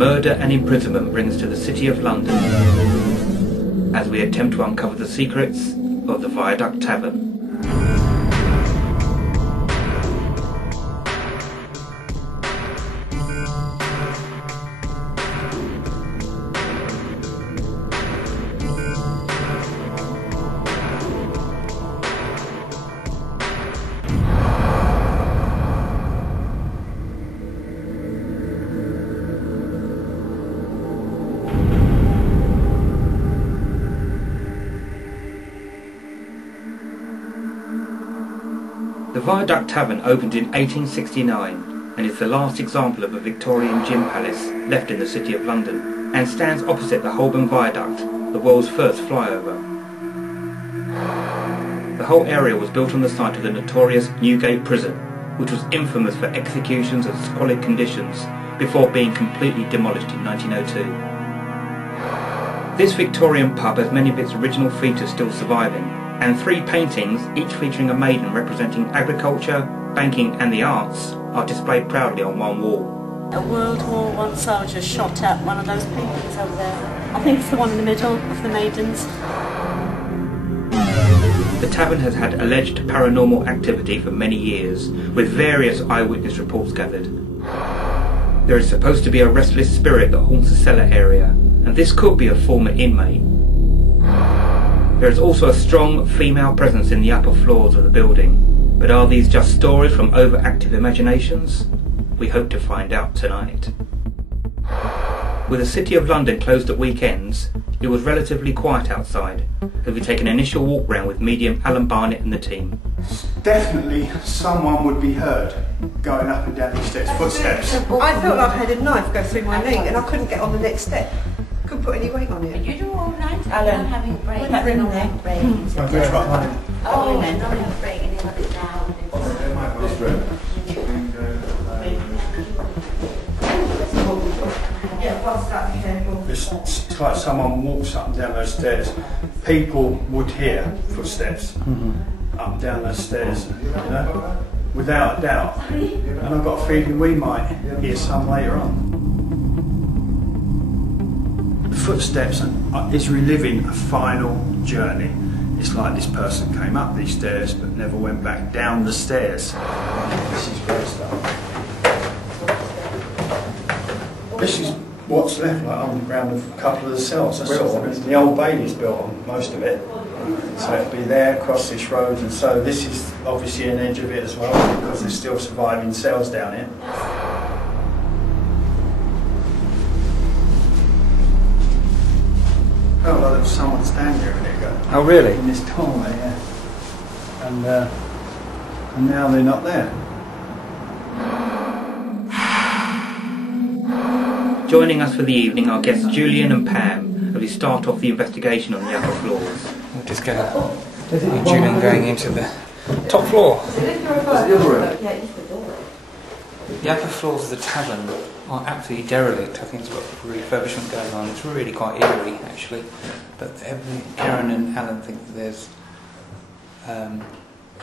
murder and imprisonment brings to the City of London as we attempt to uncover the secrets of the Viaduct Tavern. The Viaduct Tavern opened in 1869 and is the last example of a Victorian gin palace left in the City of London, and stands opposite the Holborn Viaduct, the world's first flyover. The whole area was built on the site of the notorious Newgate prison, which was infamous for executions and squalid conditions before being completely demolished in 1902. This Victorian pub has many of its original features still surviving, and 3 paintings, each featuring a maiden representing agriculture, banking and the arts, are displayed proudly on one wall. A World War I soldier shot at one of those paintings over there. I think it's the one in the middle of the maidens. The tavern has had alleged paranormal activity for many years, with various eyewitness reports gathered. There is supposed to be a restless spirit that haunts the cellar area, and this could be a former inmate. There is also a strong female presence in the upper floors of the building, but are these just stories from overactive imaginations? We hope to find out tonight. With the City of London closed at weekends, it was relatively quiet outside, as we take an initial walk round with medium Alan Barnett and the team. Definitely someone would be heard going up and down these stairs, footsteps. I felt like I had a knife go through my leg and I couldn't get on the next step. Couldn't put any weight on it. You do all night. Alan, having a break. that room there. Oh, not having a break and then have it down. This room. It's like someone walks up and down those stairs. People would hear footsteps up and down those stairs, you know, without a doubt. And I've got a feeling we might hear some later on. The footsteps is reliving a final journey. It's like this person came up these stairs but never went back down the stairs. This is great stuff. This is what's left, like underground of a couple of the cells. That's all. The Old Bailey's built on most of it. So it'll be there across this road, and so this is obviously an edge of it as well because there's still surviving cells down here. Oh, well, there was someone standing here a minute ago. Oh really? In this doorway, yeah. And now they're not there. Joining us for the evening are guests Julian and Pam, as we start off the investigation on the upper floors. We'll just go with Julian going into the top floor. The upper floors of the tavern are absolutely derelict. I think it's got refurbishment going on. It's really quite eerie, actually. But Karen and Alan think that there's a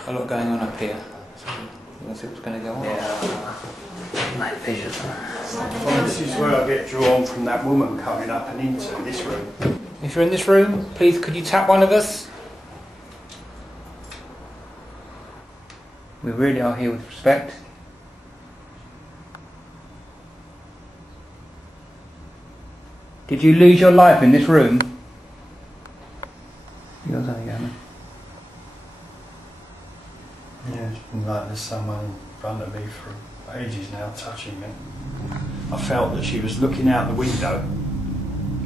lot going on up here. So you want to see what's going to go on? Night vision. Well, this is where I get drawn from that woman coming up and into this room. If you're in this room, please could you tap one of us? We really are here with respect. Did you lose your life in this room? Yours again. Yeah, it's been like there's someone in front of me for ages now touching me. I felt that she was looking out the window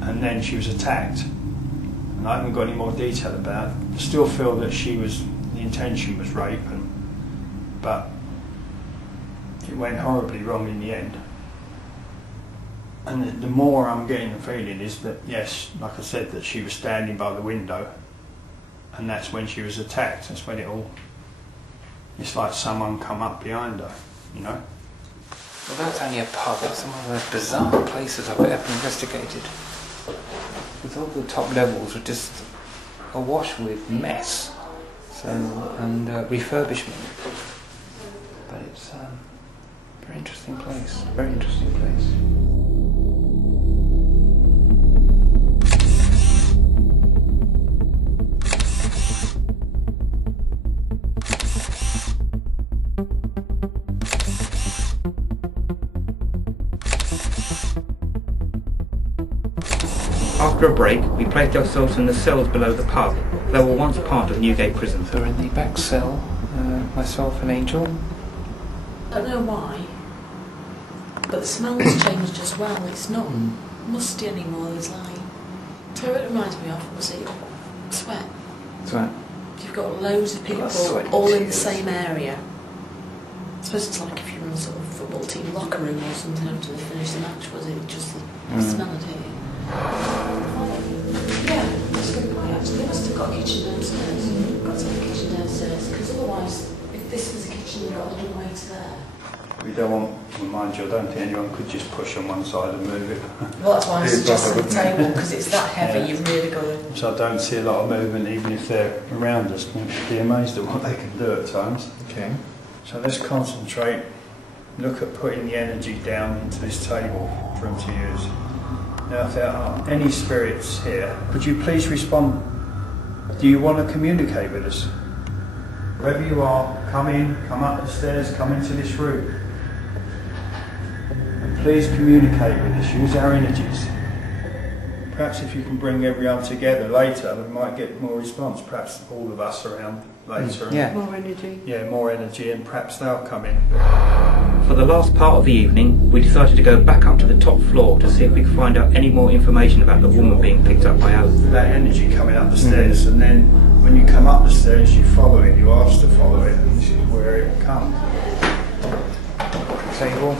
and then she was attacked. And I haven't got any more detail about it. I still feel that the intention was rape, but it went horribly wrong in the end. And the more I'm getting the feeling is that, yes, like I said, that she was standing by the window and that's when she was attacked. That's when it's like someone come up behind her, you know. Well, that's only a pub. That's one of the most bizarre places I've ever investigated. With all the top levels are just awash with mess, and refurbishment. But it's a very interesting place. Very interesting place. After a break, we placed ourselves in the cells below the pub. They were once part of Newgate Prison. So we're in the back cell, myself and Angel. I don't know why, but the smell's changed as well. It's not musty anymore. It's like, so what it reminds me of was it sweat. Sweat. You've got loads of people sweat all in the tears. same area. I suppose it's like if you're in a sort of football team locker room or something after they finish the match. Was it just the smell of it? Yeah, that's a good point actually. They must have got a kitchen downstairs. Got to have a kitchen downstairs because otherwise, if this was a kitchen, you've got a long way to there. We don't want, mind you, I don't think anyone could just push on one side and move it. Well, that's why I suggested the Proper, table because it's that heavy. Yeah. You've really got to. So I don't see a lot of movement even if they're around us. You'd be amazed at what they can do at times. Okay. So let's concentrate, look at putting the energy down into this table for them to use. Now if there are any spirits here, could you please respond? Do you want to communicate with us? Wherever you are, come in, come up the stairs, come into this room. And please communicate with us, use our energies. Perhaps if you can bring everyone together later, we might get more response. Perhaps all of us around later. Yeah. More energy. Yeah, more energy, and perhaps they'll come in. For the last part of the evening, we decided to go back up to the top floor to see if we could find out any more information about the woman being picked up by Alan. That energy coming up the stairs, and then when you come up the stairs, you follow it, you ask to follow it, and this is where it will come. Table.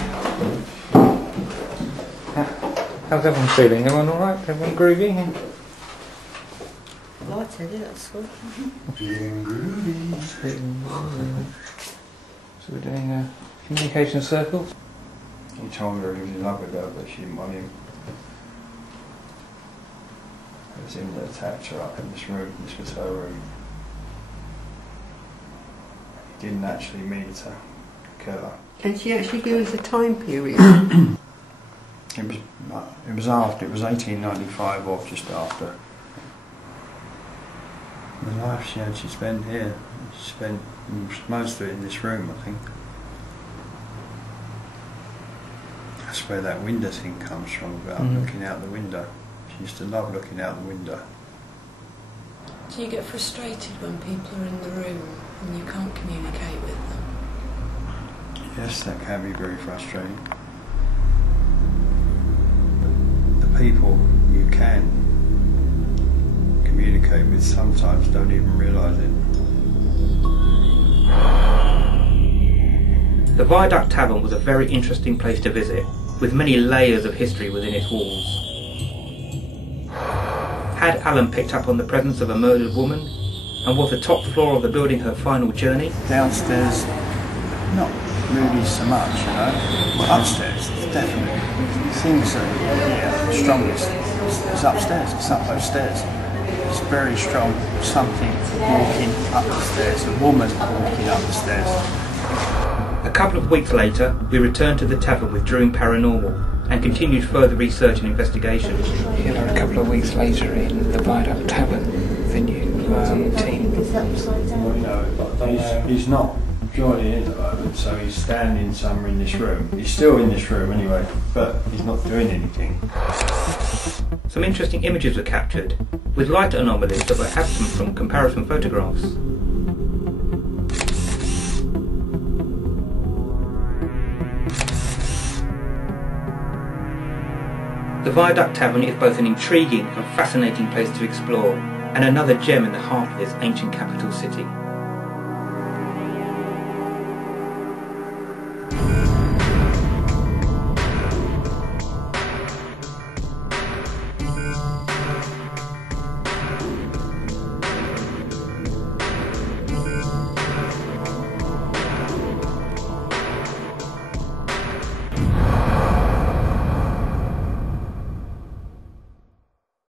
How's everyone feeling? Everyone alright? Everyone groovy? I like to do that sort. Feeling groovy. So we're doing a communication circle. He told her he was in love with her, but she didn't want him. It was him that attacked her up in this room. This was her room. He didn't actually mean to kill her. Can she actually give us a time period? It was after. It was 1895 or just after. The life she had, she spent here. She spent most of it in this room, I think. That's where that window thing comes from, about looking out the window. She used to love looking out the window. Do you get frustrated when people are in the room and you can't communicate with them? Yes, that can be very frustrating. The people you can communicate with sometimes don't even realise it. The Viaduct Tavern was a very interesting place to visit, with many layers of history within its walls. Had Alan picked up on the presence of a murdered woman? And was the top floor of the building her final journey? Downstairs, not really so much, you know. Well, upstairs, definitely. Things are strongest. It's upstairs, it's up those stairs. It's very strong. Something walking up the stairs, a woman walking up the stairs. A couple of weeks later, we returned to the tavern with Doing Paranormal and continued further research and investigation. Here are a couple of weeks later in the Viaduct Tavern, the new team. Well, you know, he's not joining in at the moment, so he's standing somewhere in this room. He's still in this room anyway, but he's not doing anything. Some interesting images were captured, with light anomalies that were absent from comparison photographs. The Viaduct Tavern is both an intriguing and fascinating place to explore, and another gem in the heart of this ancient capital city.